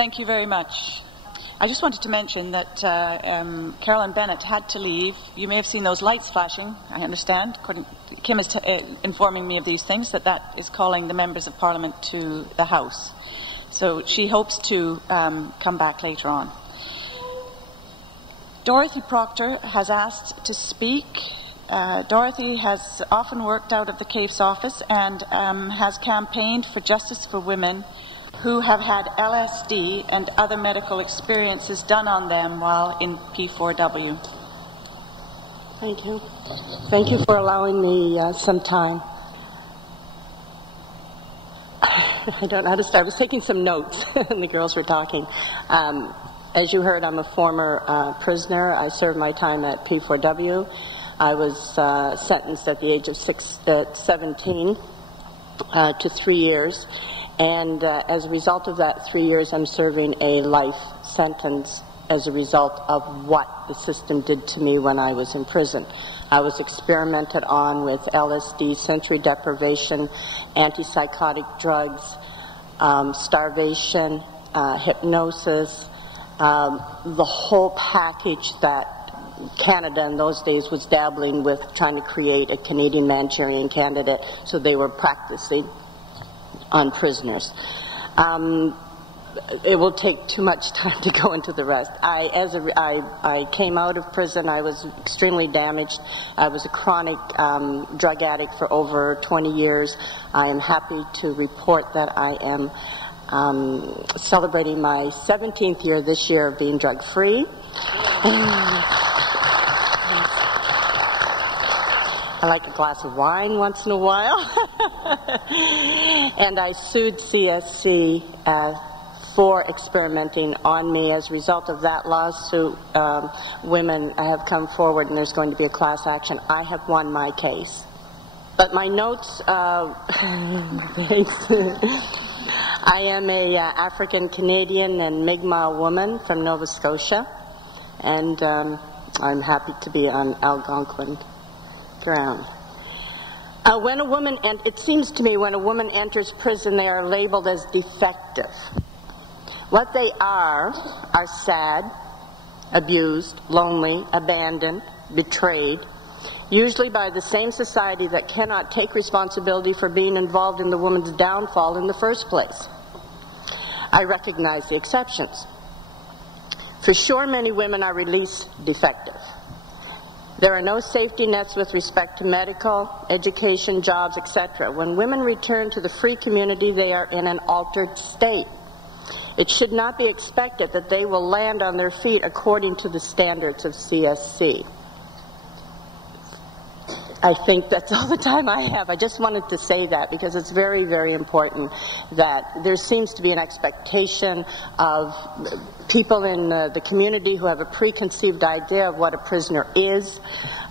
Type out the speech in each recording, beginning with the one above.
Thank you very much. I just wanted to mention that Carolyn Bennett had to leave. You may have seen those lights flashing, I understand. Kim is informing me of these things, that is calling the members of Parliament to the House. So she hopes to come back later on. Dorothy Proctor has asked to speak. Dorothy has often worked out of the CAEFS office and has campaigned for justice for women who have had LSD and other medical experiences done on them while in P4W. Thank you. Thank you for allowing me some time. I don't know how to start. I was taking some notes and the girls were talking. As you heard, I'm a former prisoner. I served my time at P4W. I was sentenced at the age of 17 to 3 years. And as a result of that 3 years, I'm serving a life sentence as a result of what the system did to me when I was in prison. I was experimented on with LSD, sensory deprivation, antipsychotic drugs, starvation, hypnosis, the whole package that Canada in those days was dabbling with, trying to create a Canadian Manchurian candidate, so they were practicing on prisoners. It will take too much time to go into the rest. I came out of prison. I was extremely damaged. I was a chronic drug addict for over 20 years. I am happy to report that I am celebrating my 17th year this year of being drug-free. I like a glass of wine once in a while. And I sued CSC for experimenting on me. As a result of that lawsuit, women have come forward and there's going to be a class action. I have won my case. But my notes, thanks. I am a African-Canadian and Mi'kmaq woman from Nova Scotia, and I'm happy to be on Algonquin ground. When a woman, and it seems to me when a woman enters prison, they are labeled as defective. What they are sad, abused, lonely, abandoned, betrayed, usually by the same society that cannot take responsibility for being involved in the woman's downfall in the first place. I recognize the exceptions. For sure, many women are release defective. There are no safety nets with respect to medical, education, jobs, etc. When women return to the free community, they are in an altered state. It should not be expected that they will land on their feet according to the standards of CSC. I think that's all the time I have. I just wanted to say that because it's very, very important that there seems to be an expectation of people in the community who have a preconceived idea of what a prisoner is,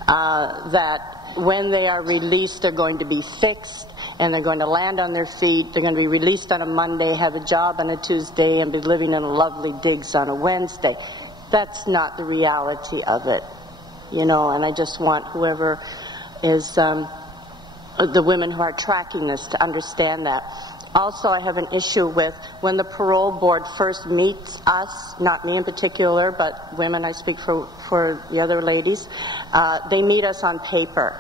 that when they are released they're going to be fixed and they're going to land on their feet. They're going to be released on a Monday, have a job on a Tuesday, and be living in lovely digs on a Wednesday. That's not the reality of it, you know, and I just want whoever is the women who are tracking this to understand that. Also, I have an issue with when the parole board first meets us, not me in particular, but women, I speak for the other ladies, they meet us on paper.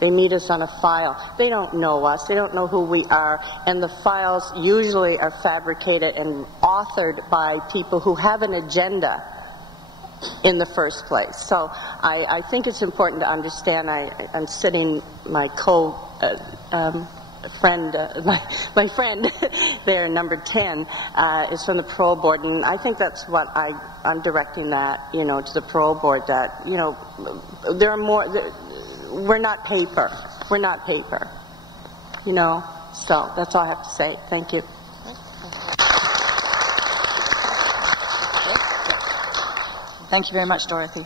They meet us on a file. They don't know us. They don't know who we are. And the files usually are fabricated and authored by people who have an agenda in the first place. So I think it's important to understand. I'm sitting, my my friend there, number 10, is from the parole board, and I think that's what I'm directing that, you know, to the parole board, that, you know, there are more, we're not paper, you know, so that's all I have to say. Thank you. Thank you very much, Dorothy.